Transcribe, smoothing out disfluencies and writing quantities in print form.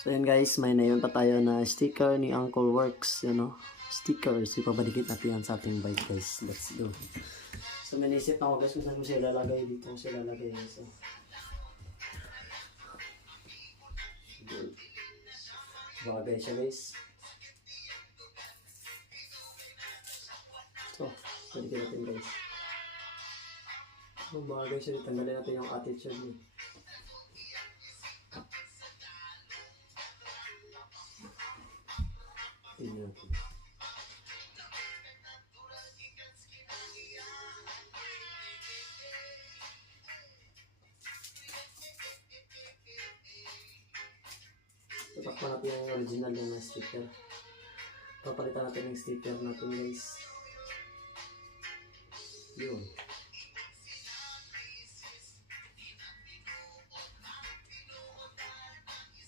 So yun guys, may naiwan pa tayo na sticker ni Uncle Works, stickers. Ipapadikit natin yan sa ating bike guys. Let's go. So may naisip na ako guys kung saan ko siya lalagay dito. Kung siya lalagay guys. Bagay siya guys. So, padikit natin guys. Bagay siya. Tanggalin natin yung attitude niya. Tingnan natin. Tatakpan natin yung original na sticker. Papalitan natin yung sticker natin guys. Yun.